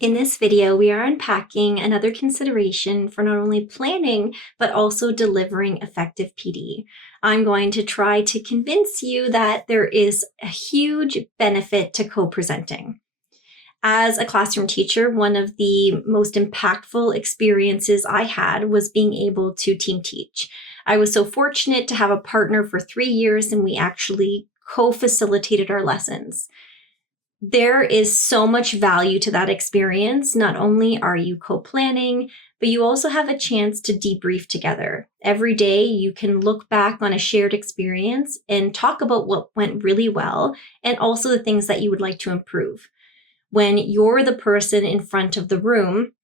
In this video, we are unpacking another consideration for not only planning, but also delivering effective PD. I'm going to try to convince you that there is a huge benefit to co-presenting. As a classroom teacher, one of the most impactful experiences I had was being able to team teach. I was so fortunate to have a partner for 3 years, and we actually co-facilitated our lessons. There is so much value to that experience. Not only are you co-planning, but you also have a chance to debrief together. Every day you can look back on a shared experience and talk about what went really well and also the things that you would like to improve. When you're the person in front of the room,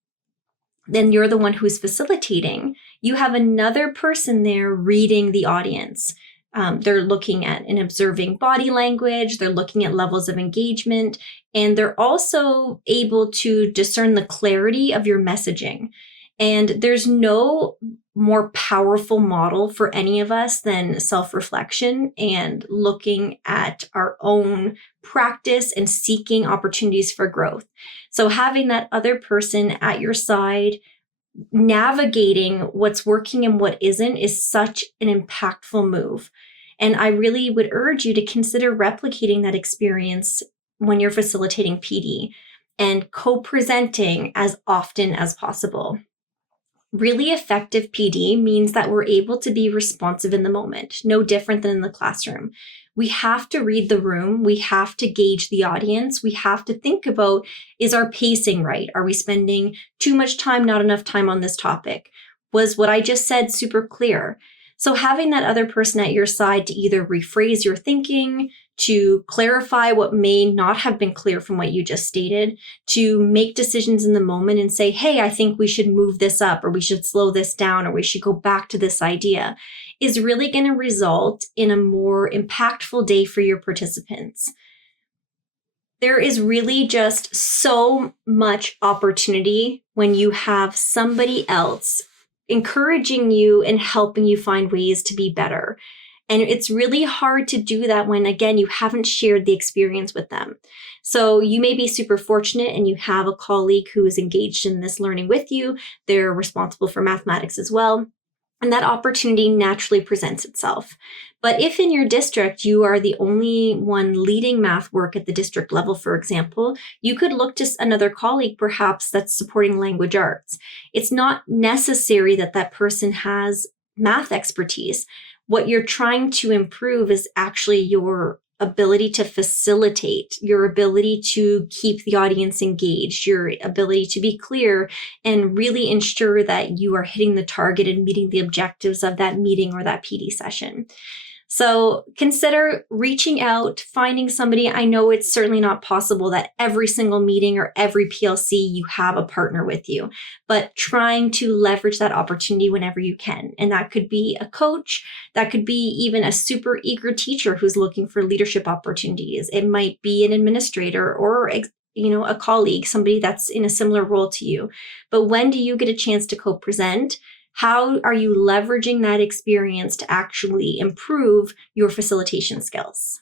then you're the one who's facilitating. You have another person there reading the audience. They're looking at and observing body language, they're looking at levels of engagement, and they're also able to discern the clarity of your messaging. And there's no more powerful model for any of us than self-reflection and looking at our own practice and seeking opportunities for growth. So having that other person at your side, navigating what's working and what isn't, is such an impactful move. And I really would urge you to consider replicating that experience when you're facilitating PD and co-presenting as often as possible. Really effective PD means that we're able to be responsive in the moment, no different than in the classroom. We have to read the room. We have to gauge the audience. We have to think about, is our pacing right? Are we spending too much time, not enough time on this topic? Was what I just said super clear? So having that other person at your side to either rephrase your thinking, to clarify what may not have been clear from what you just stated, to make decisions in the moment and say, hey, I think we should move this up, or we should slow this down, or we should go back to this idea, is really going to result in a more impactful day for your participants. There is really just so much opportunity when you have somebody else encouraging you and helping you find ways to be better. And it's really hard to do that when, again, you haven't shared the experience with them. So you may be super fortunate and you have a colleague who is engaged in this learning with you. They're responsible for mathematics as well. And that opportunity naturally presents itself. But if in your district you are the only one leading math work at the district level, for example, you could look to another colleague perhaps that's supporting language arts. It's not necessary that that person has math expertise. What you're trying to improve is actually your ability to facilitate, your ability to keep the audience engaged, your ability to be clear and really ensure that you are hitting the target and meeting the objectives of that meeting or that PD session. So consider reaching out, finding somebody. I know it's certainly not possible that every single meeting or every PLC you have a partner with you, but trying to leverage that opportunity whenever you can. And that could be a coach, that could be even a super eager teacher who's looking for leadership opportunities. It might be an administrator or a colleague, somebody that's in a similar role to you. But when do you get a chance to co-present? How are you leveraging that experience to actually improve your facilitation skills?